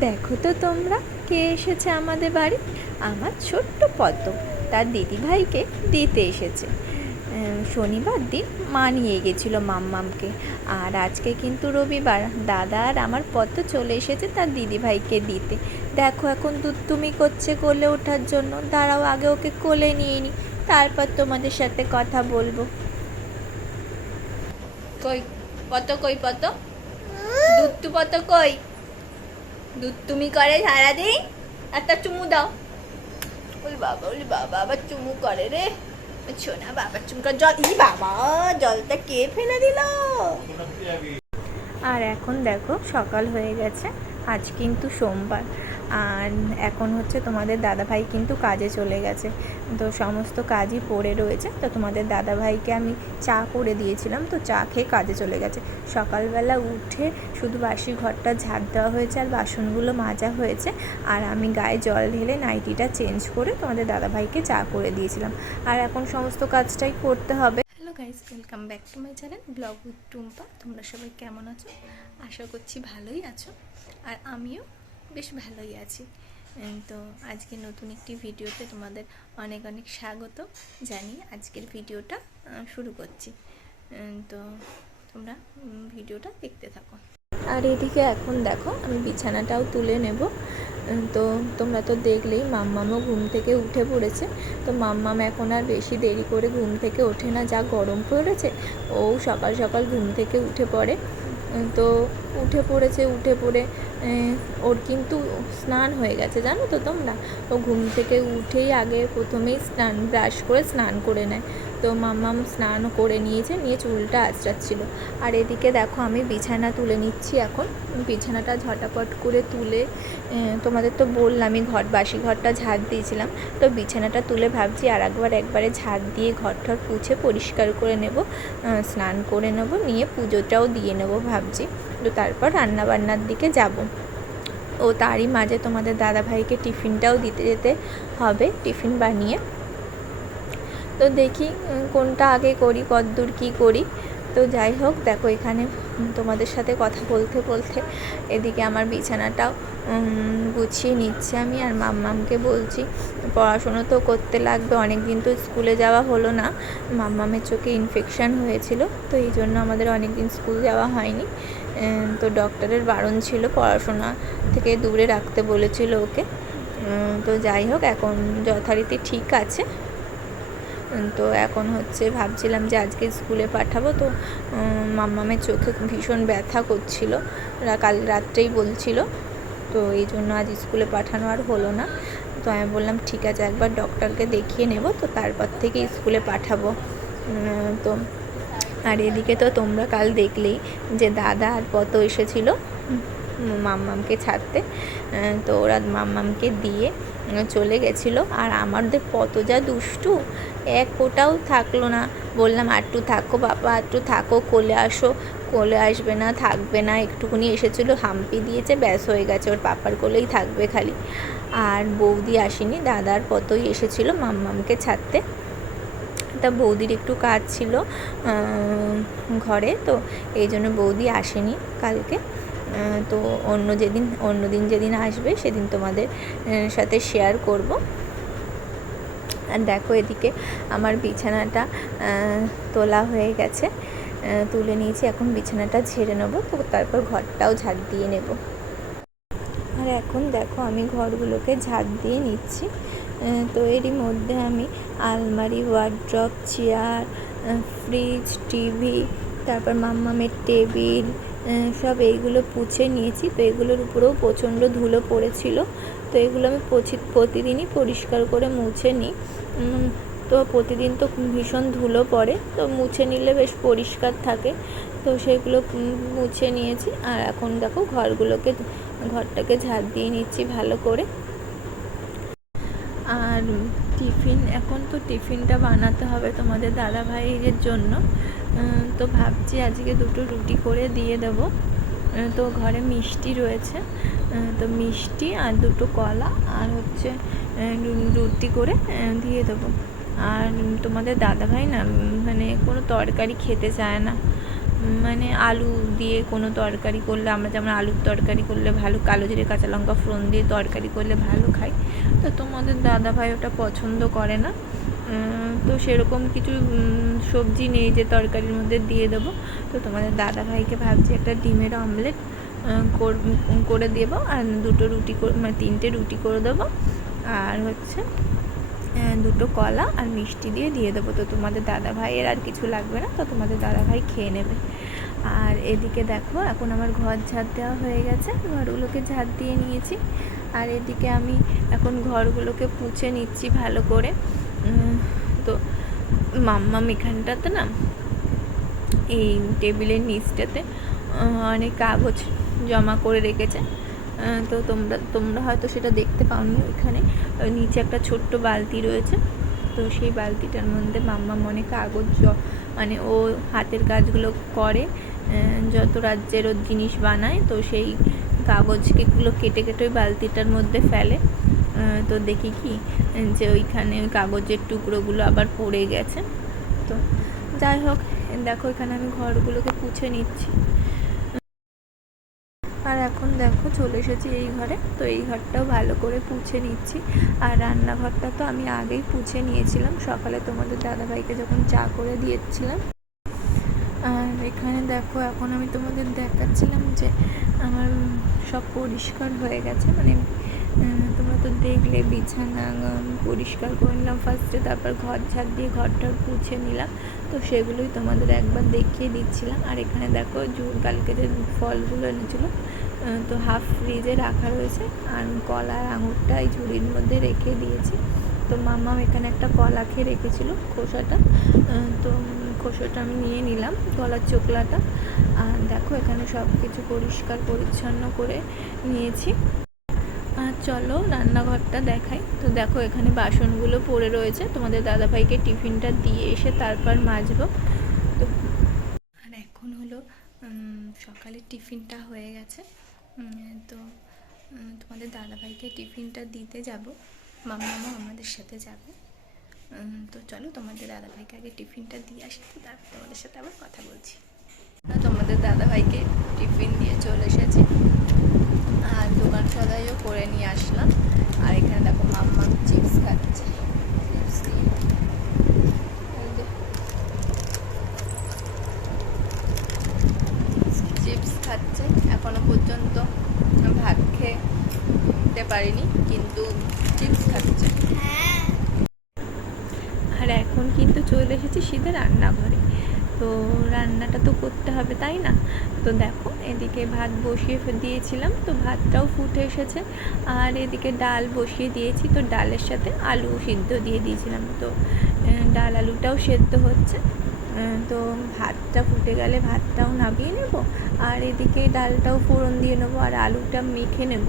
দেখো তো তোমরা, কে এসেছে আমাদের বাড়ি। আমার ছোট্ট পদ্ম তার দিদিভাইকে দিতে এসেছে। শনিবার দিন মা নিয়ে গেছিলো মাম্মামকে, আর আজকে কিন্তু রবিবার। দাদা আর আমার পদ্ম চলে এসেছে তার দিদিভাইকে দিতে। দেখো এখন দুষ্টুমি করছে কোলে ওঠার জন্য। দাঁড়াও, আগে ওকে কোলে নিয়ে নিই, তারপর তোমাদের সাথে কথা বলবো। কই পদ্ম, কই পদ্ম, দুষ্টু পদ্ম কই? দুষ্টুমি করে সারাদিন। একটা চুমু দাও। ওই বাবা, ওই বাবা আবার চুমু করে রে। শোনা বাবা চুমু করে। জল, ই বাবা, জলটা কে ফেলে দিল। আর এখন দেখো সকাল হয়ে গেছে, আজ কিন্তু সোমবার। আর এখন হচ্ছে তোমাদের দাদাভাই কিন্তু কাজে চলে গেছে, তো সমস্ত কাজই পড়ে রয়েছে। তো তোমাদের দাদাভাইকে আমি চা করে দিয়েছিলাম, তো চা খেয়ে কাজে চলে গেছে। সকালবেলা উঠে শুধু বাসি ঘরটা ঝাড় দেওয়া হয়েছে আর বাসনগুলো মাজা হয়েছে, আর আমি গায়ে জল ঢেলে নাইটিটা চেঞ্জ করে তোমাদের দাদাভাইকে চা করে দিয়েছিলাম। আর এখন সমস্ত কাজটাই করতে হবে। Hello guys, welcome back to my channel blog with Tumpa. তোমরা সবাই কেমন আছো? আশা করছি ভালোই আছো, আর আমিও বেশ ভালোই আছি। তো আজকে নতুন একটি ভিডিওতে তোমাদের অনেক অনেক স্বাগত জানিয়ে আজকের ভিডিওটা শুরু করছি। তো তোমরা ভিডিওটা দেখতে থাকো। আর এদিকে এখন দেখো আমি বিছানাটাও তুলে নেব। তো তোমরা তো দেখলেই মাম্মামও ঘুম থেকে উঠে পড়েছে। তো মাম্মাম এখন আর বেশি দেরি করে ঘুম থেকে ওঠে না, যা গরম পড়েছে। ও সকাল সকাল ঘুম থেকে উঠে পড়ে। তো উঠে পড়ে ওর কিন্তু স্নান হয়ে গেছে, জানো তো তোমরা। ও ঘুম থেকে উঠেই আগে প্রথমেই ব্রাশ করে স্নান করে নেয়। তো মাম্মাম স্নানও করে নিয়েছে, নিয়ে চুলটা আঁচড়াচ্ছিল। আর এদিকে দেখো আমি বিছানা তুলে নিচ্ছি। এখন বিছানাটা ঝটাপট করে তুলে, তোমাদের তো বললামই বাসি ঘরটা ঝাড় দিয়েছিলাম। তো বিছানাটা তুলে ভাবছি আর একবারে ঝাড় দিয়ে ঘর ঠর পুছে পরিষ্কার করে নেব, স্নান করে নেব, নিয়ে পুজোটাও দিয়ে নেব ভাবছি। তো তারপর রান্নাবান্নার দিকে যাব। ও তারই মাঝে তোমাদের দাদাভাইকে টিফিনটাও দিতে যেতে হবে, টিফিন বানিয়ে। তো দেখি কোনটা আগে করি, কতদূর কী করি। তো যাই হোক, দেখো এখানে তোমাদের সাথে কথা বলতে বলতে এদিকে আমার বিছানাটাও গুছিয়ে নিচ্ছে আমি। আর মাম্মামকে বলছি পড়াশুনো তো করতে লাগবে, অনেক দিন তো স্কুলে যাওয়া হলো না। মাম্মামের চোখে ইনফেকশান হয়েছিল, তো এই জন্য আমাদের অনেক দিন স্কুল যাওয়া হয়নি। তো ডক্টরের বারণ ছিল, পড়াশোনা থেকে দূরে রাখতে বলেছিল ওকে। তো যাই হোক, এখন যথারীতি ঠিক আছে। তো এখন হচ্ছে ভাবছিলাম যে আজকে স্কুলে পাঠাবো। তো মাম্মামের চোখে ভীষণ ব্যথা করছিল, কাল রাত্রেই বলছিল। তো এই জন্য আজ স্কুলে পাঠানো আর হলো না। তো আমি বললাম ঠিক আছে, একবার ডক্টরকে দেখিয়ে নেব, তো তারপর থেকে স্কুলে পাঠাবো। তো আর এদিকে তো তোমরা কাল দেখলেই যে দাদা আর কত এসেছিল মাম্মামকে ছাড়তে। তো ওরা মাম্মামকে দিয়ে চলে গেছিলো। আর আমাদের কত যা দুষ্টু, এক ফোঁটাও থাকলো না। বললাম আরটু থাকো বাবা, আরটু থাকো, কোলে আসো। কোলে আসবে না, থাকবে না। একটুখানি এসেছিলো, হাম্পি দিয়েছে, ব্যাস হয়ে গেছে, ওর পাপার কোলেই থাকবে খালি। আর বৌদি আসেনি, দাদার কতই এসেছিলো মাম্মামকে ছাড়তে। তা বৌদির একটু কাজ ছিল ঘরে, তো এই জন্য বৌদি আসেনি কালকে। তো অন্য দিন যেদিন আসবে সেদিন তোমাদের সাথে শেয়ার করব। আর দেখো এদিকে আমার বিছানাটা তোলা হয়ে গেছে, তুলে নিয়েছি। এখন বিছানাটা ঝেড়ে নেবো, তো তারপর ঘরটাও ঝাড় দিয়ে নেব। আর এখন দেখো আমি ঘরগুলোকে ঝাড় দিয়ে নিচ্ছি। তো এরই মধ্যে আমি আলমারি, ওয়ার্ড্রপ, চেয়ার, ফ্রিজ, টিভি, তারপর মাম্মামের টেবিল, সব এইগুলো পুছে নিয়েছি। তো এগুলোর উপরেও প্রচণ্ড ধুলো পড়েছিল, তো এগুলো আমি প্রতিদিনই পরিষ্কার করে মুছে নিই। তো প্রতিদিন তো ভীষণ ধুলো পড়ে, তো মুছে নিলে বেশ পরিষ্কার থাকে। তো সেগুলো মুছে নিয়েছি। আর এখন দেখো ঘরটাকে ঝাড় দিয়ে নিচ্ছি ভালো করে। আর এখন তো টিফিনটা বানাতে হবে তোমাদের দাদাভাইয়ের জন্য। তো ভাবছি আজকে 2টো রুটি করে দিয়ে দেব। তো ঘরে মিষ্টি রয়েছে, তো মিষ্টি আর 2টো কলা আর হচ্ছে রুটি করে দিয়ে দেবো। আর তোমাদের দাদাভাই না মানে কোনো তরকারি খেতে চায় না, মানে আলু দিয়ে কোনো তরকারি করলে, আমরা যেমন আলুর তরকারি করলে ভালো কালো জিরে কাঁচা লঙ্কা ফোড়ন দিয়ে তরকারি করলে ভালো খাই, তো তোমাদের দাদাভাই ওটা পছন্দ করে না। তো সেরকম কিছু সবজি নেই যে তরকারির মধ্যে দিয়ে দেবো। তো তোমাদের দাদাভাইকে ভাবছি একটা ডিমের অমলেট করে দেবো, আর দুটো রুটি মানে 3টে রুটি করে দেবো, আর হচ্ছে 2টো কলা আর মিষ্টি দিয়ে দেবো। তো তোমাদের দাদাভাইয়ের আর কিছু লাগবে না, তো তোমাদের দাদাভাই খেয়ে নেবে। আর এদিকে দেখো এখন আমার ঘর ঝাড় দেওয়া হয়ে গেছে, ঘরগুলোকে ঝাড় দিয়ে নিয়েছি। আর এদিকে আমি এখন ঘরগুলোকে পুছে নিচ্ছি ভালো করে। তো মাম্মাম এখানটাতে না, এই টেবিলের নিচটাতে অনেক কাগজ জমা করে রেখেছে। তো তোমরা হয়তো সেটা দেখতে পাওনি, ওইখানে নিচে একটা ছোট্ট বালতি রয়েছে। তো সেই বালতিটার মধ্যে মাম্মা অনেক কাগজ, মানে ও হাতের কাজগুলো করে, যত রাজ্যের ও জিনিস বানায়, তো সেই কাগজগুলো কেটে কেটে ওই বালতিটার মধ্যে ফেলে। তো দেখি কি যে ওইখানে ওই কাগজের টুকরোগুলো আবার পড়ে গেছে। তো যাই হোক, দেখো এখানে আমি ঘরগুলোকে পুছে নিচ্ছি। আর এখন দেখো চলে এসেছি এই ঘরে, তো এই ঘরটাও ভালো করে পুছে নিচ্ছি। আর রান্নাঘরটা তো আমি আগেই পুছে নিয়েছিলাম সকালে তোমাদের দাদাভাইকে যখন চা করে দিয়েছিলাম। আর এখানে দেখো এখন আমি তোমাদের দেখাচ্ছিলাম যে আমার সব পরিষ্কার হয়ে গেছে, মানে তোমরা তো দেখলে বিছানা পরিষ্কার করে নিলাম ফার্স্টে, তারপর ঘর ঝাড় দিয়ে ঘরটা পুছে নিলাম। তো সেগুলোই তোমাদের একবার দেখিয়ে দিচ্ছিলাম। আর এখানে দেখো কালকে যে ফলগুলো এনেছিলো, তো হাফ ফ্রিজে রাখা রয়েছে, আর কলা আর আঙুরটা এই ঝুড়ির মধ্যে রেখে দিয়েছি। তো মাম্মাম এখানে একটা কলা খেয়ে রেখেছিলো খোসাটা, তো খোসাটা আমি নিয়ে নিলাম, কলার চোকলাটা। আর দেখো এখানে সব কিছু পরিষ্কার পরিচ্ছন্ন করে নিয়েছি। আর চলো রান্নাঘরটা দেখাই। তো দেখো এখানে বাসনগুলো পড়ে রয়েছে, তোমাদের দাদাভাইকে টিফিনটা দিয়ে এসে তারপর মাজবো। তো আর এখন হলো সকালের টিফিনটা হয়ে গেছে। তো তোমাদের দাদাভাইকে টিফিনটা দিতে যাব, মাম্মামও আমাদের সাথে যাবে। তো চলো তোমাদের দাদাভাইকে আগে টিফিনটা দিয়ে আসি, তো তারপর তোমাদের সাথে আবার কথা বলছি। তোমাদের দাদাভাইকে টিফিন দিয়ে চলে এসেছি, আর দোকান সদাইও করে নিয়ে আসলাম। আর এখানে দেখো মাম্মা চিপস খাচ্ছে, চিপস দিয়ে চিপস খাচ্ছে। এখনো পর্যন্ত ভাত খেতে পারিনি, কিন্তু চিপস খাচ্ছে। আর এখন কিন্তু চলে এসেছি সিধে রান্নাঘরে। তো রান্নাটা তো করতে হবে, তাই না? তো দেখো এদিকে ভাত বসিয়ে দিয়েছিলাম, তো ভাতটাও ফুটে এসেছে। আর এদিকে ডাল বসিয়ে দিয়েছি, তো ডালের সাথে আলু সিদ্ধ দিয়ে দিয়েছিলাম। তো ডাল আলুটাও সেদ্ধ হচ্ছে। তো ভাতটা ফুটে গেলে ভাতটাও নামিয়ে নেব, আর এদিকে ডালটাও ফোড়ন দিয়ে নেবো, আর আলুটা মেখে নেব,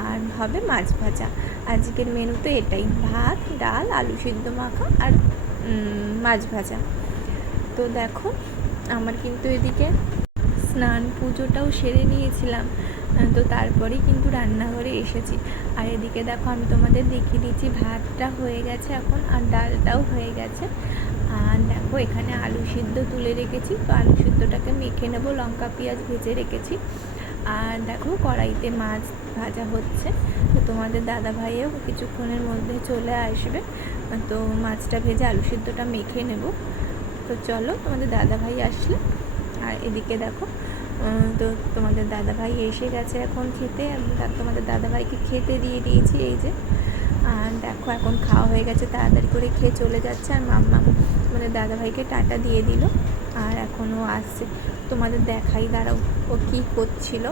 আর হবে মাছ ভাজা। আজকের মেনু তো এটাই, ভাত ডাল আলু সিদ্ধ মাখা আর মাছ ভাজা। তো দেখো আমার কিন্তু এদিকে স্নান পুজোটাও সেরে নিয়েছিলাম, তো তারপরেই কিন্তু রান্নাঘরে এসেছি। আর এদিকে দেখো আমি তোমাদের দেখিয়ে দিচ্ছি, ভাতটা হয়ে গেছে এখন, আর ডালটাও হয়ে গেছে। আর দেখো এখানে আলু সিদ্ধ তুলে রেখেছি, তো আলু সিদ্ধটাকে মেখে নেবো, লঙ্কা পেঁয়াজ ভেজে রেখেছি। আর দেখো কড়াইতে মাছ ভাজা হচ্ছে, তো তোমাদের দাদাভাইও কিছুক্ষণের মধ্যে চলে আসবে। তো মাছটা ভেজে আলু সিদ্ধটা মেখে নেব। তো চলো তোমাদের দাদাভাই আসলে। আর এদিকে দেখো তো তোমাদের দাদাভাই এসে গেছে এখন খেতে, তোমাদের দাদাভাইকে খেতে দিয়ে দিয়েছি এই যে। আর দেখো এখন খাওয়া হয়ে গেছে, তাড়াতাড়ি করে খেয়ে চলে যাচ্ছে। আর মাম্মা তোমাদের দাদাভাইকে টাটা দিয়ে দিল, আর এখন ও আসছে। তোমাদের দেখাই, দাঁড়াও ও কী করছিল।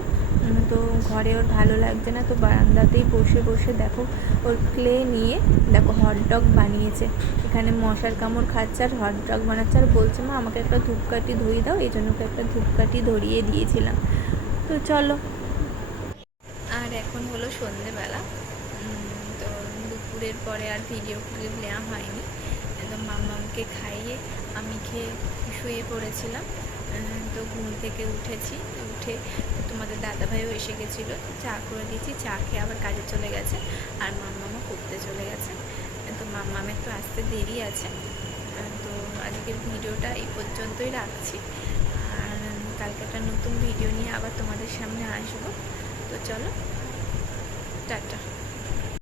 তো ঘরে ওর ভালো লাগছে না, তো বারান্দাতেই বসে বসে দেখো ওর ক্লে নিয়ে দেখো হটডগ বানিয়েছে। এখানে মশার কামড় খাচ্ছে আর হটডগ বানাচ্ছে, আর বলছে মা আমাকে একটা ধূপকাঠি ধরিয়ে দাও, এই জন্য ওকে একটা ধূপকাঠি ধরিয়ে দিয়েছিলাম। তো চলো। আর এখন হলো সন্ধেবেলা, তো দুপুরের পরে আর ভিডিও ক্লিপ নেওয়া হয়নি। একদম মাম্মাকে খাইয়ে আমি খেয়ে শুয়ে পড়েছিলাম। তো ঘুম থেকে উঠেছি, উঠে তোমাদের দাদাভাইও এসে গেছিলো, চা করে দিয়েছি, চা খেয়ে আবার কাজে চলে গেছে। আর মাম্মামও পড়তে চলে গেছে, তো মাম্মামের তো আসতে দেরি আছে। তো আজকের ভিডিওটা এই পর্যন্তই রাখছি। আর কালকে একটা নতুন ভিডিও নিয়ে আবার তোমাদের সামনে আসবো। তো চলো, টাটা।